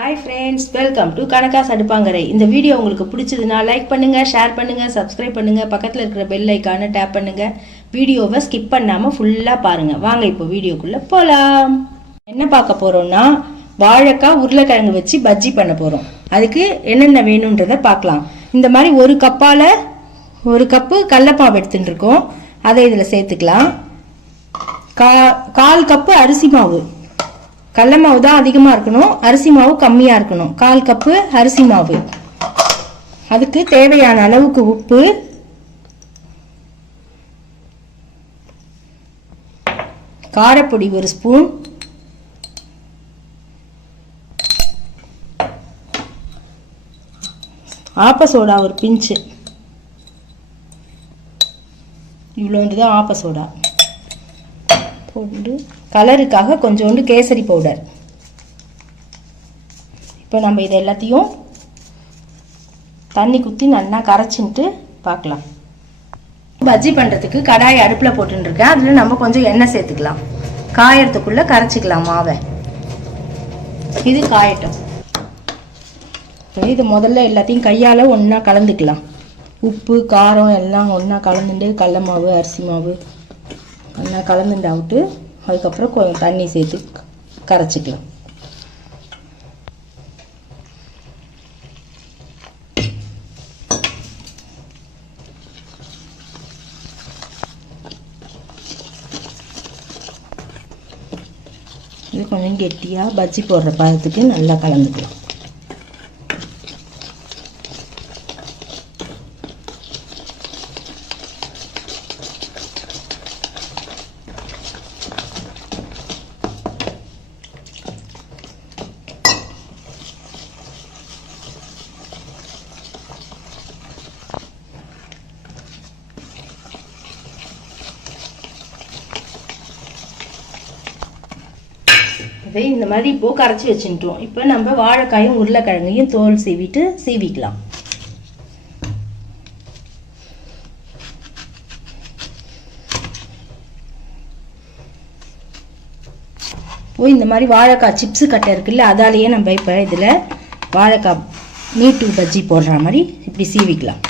Hi friends, welcome to கனகாஸ் அடுப்பாங்கரை. இந்த video உங்களுக்கு பிடிச்சதுன்னா லைக் பண்ணுங்கள், ஷேர் பண்ணுங்கள், சப்ஸ்கிரைப் பண்ணுங்கள், பக்கத்தில் இருக்கிற பெல் ஐக்கானை டேப் பண்ணுங்கள். வீடியோவை ஸ்கிப் பண்ணாமல் ஃபுல்லாக பாருங்கள். வாங்க இப்போ வீடியோக்குள்ளே போகலாம். என்ன பார்க்க போகிறோம்னா, வாழைக்காய் உருளைக்கிழங்கு வச்சு பஜ்ஜி பண்ண போகிறோம். அதுக்கு என்னென்ன வேணுன்றதை பார்க்கலாம். இந்த மாதிரி ஒரு கப்பு கடலைமாவு எடுத்துட்டு இருக்கோம். அதை இதில் சேர்த்துக்கலாம். கால் கப்பு அரிசி மாவு. கடலை மாவு தான் அதிகமாக இருக்கணும், அரிசி மாவு கம்மியாக இருக்கணும். 1/4 கப்பு அரிசி மாவு. அதுக்கு தேவையான அளவுக்கு உப்பு, காரப்பொடி 1 ஸ்பூன், ஆப்ப சோடா 1 பிஞ்சு. இவ்வளோண்டு தான் ஆப்ப சோடா போட்டு, கலருக்காக கொஞ்சோண்டு கேசரி பவுடர். இப்போ நம்ம இது எல்லாத்தையும் தண்ணி குத்தி நல்லா கரைச்சின்ட்டு பார்க்கலாம். பஜ்ஜி பண்ணுறதுக்கு கடாய் அடுப்பில் போட்டுருக்கேன். அதில் நம்ம கொஞ்சம் எண்ணெய் சேர்த்துக்கலாம். காயறதுக்குள்ளே கரைச்சிக்கலாம் மாவை. இது காயட்டும். இது முதல்ல எல்லாத்தையும் கையால் ஒன்றா கலந்துக்கலாம். உப்பு காரம் எல்லாம் ஒன்றா கலந்துட்டு, கடல மாவு அரிசி மாவு நல்லா கலந்துட்டாவிட்டு அதுக்கப்புறம் கொஞ்சம் தண்ணி சேர்த்து கரைச்சிக்கலாம். இது கொஞ்சம் கெட்டியாக பஜ்ஜி போடுற பதத்துக்கு நல்லா கலந்துக்கலாம். அதை இந்த மாதிரி இப்போ கரைச்சி வச்சுட்டோம். இப்போ நம்ம வாழைக்காயும் உருளைக்கிழங்கையும் தோல் சீவிட்டு சீவிக்கலாம். இப்போ இந்த மாதிரி வாழைக்காய் சிப்ஸு கட்டை இருக்குல்ல, அதாலேயே நம்ம இப்போ இதில் வாழைக்காய் மீட்டு பஜ்ஜி போடுற மாதிரி இப்படி சீவிக்கலாம்.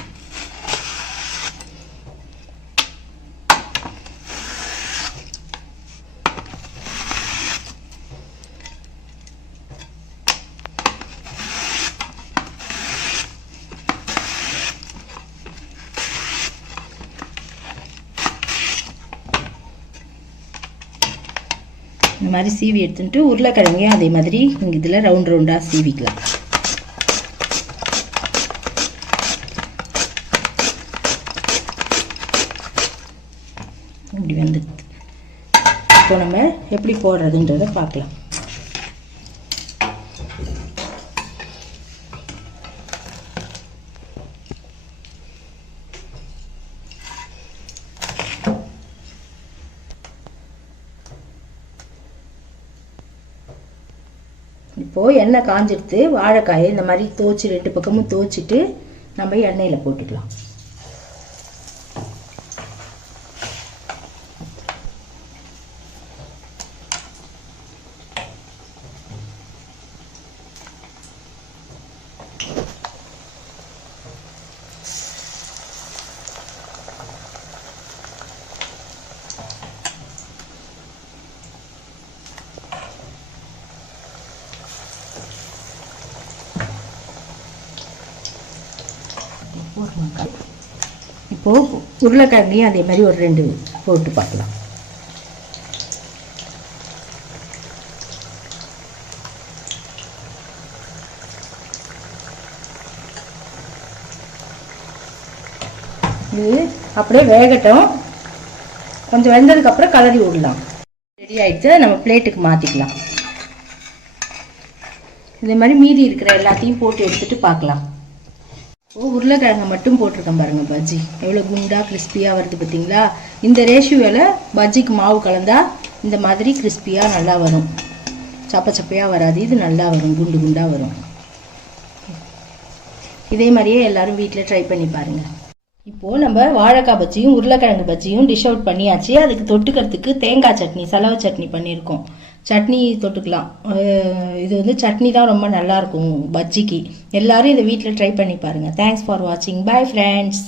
இந்த மாதிரி சீவி எடுத்துட்டு உருளைக்கிழங்கையும் அதே மாதிரி இதில் ரவுண்ட் ரவுண்டாக சீவிக்கலாம். இப்படி வந்து இப்போ நம்ம எப்படி போடுறதுன்றதை பார்க்கலாம். இப்போது எண்ணெய் காஞ்சிடுத்து. வாழைக்காயை இந்த மாதிரி தோச்சி 2 பக்கமும் தோச்சிட்டு நம்ம எண்ணெயில் போட்டுக்கலாம். இப்போ உருளைக்கிழங்கையும் அதே மாதிரி ஒரு 2 போட்டு பார்க்கலாம். இது அப்படியே வேகட்டும். கொஞ்சம் வெந்ததுக்கு அப்புறம் கலரி விடலாம். ரெடி ஆயிடுச்சு. நம்ம பிளேட்டுக்கு மாற்றிக்கலாம். இதே மாதிரி மீதி இருக்கிற எல்லாத்தையும் போட்டு எடுத்துட்டு பார்க்கலாம். உருளைக்கிழங்கு மட்டும் போட்டிருக்கேன் பாருங்க. பஜ்ஜி எவ்வளோ குண்டாக கிறிஸ்பியாக வருது பார்த்தீங்களா? இந்த ரேஷியோவில் பஜ்ஜிக்கு மாவு கலந்தா இந்த மாதிரி கிறிஸ்பியாக நல்லா வரும். சப்பையாக வராது. இது நல்லா வரும், குண்டு குண்டாக வரும். இதே மாதிரியே எல்லாரும் வீட்டில் ட்ரை பண்ணி பாருங்கள். இப்போது நம்ம வாழைக்காய் பஜ்ஜியும் உருளைக்கிழங்கு பஜ்ஜியும் டிஷ் அவுட் பண்ணியாச்சு. அதுக்கு தொட்டுக்கிறதுக்கு தேங்காய் சட்னி, செலவு சட்னி பண்ணியிருக்கோம். சட்னி தொட்டுக்கலாம். இது வந்து சட்னி தான் ரொம்ப நல்லாயிருக்கும் பஜ்ஜிக்கு. எல்லாரும் இதை வீட்டில் ட்ரை பண்ணி பாருங்கள். தேங்க்ஸ் ஃபார் வாட்சிங். Bye friends.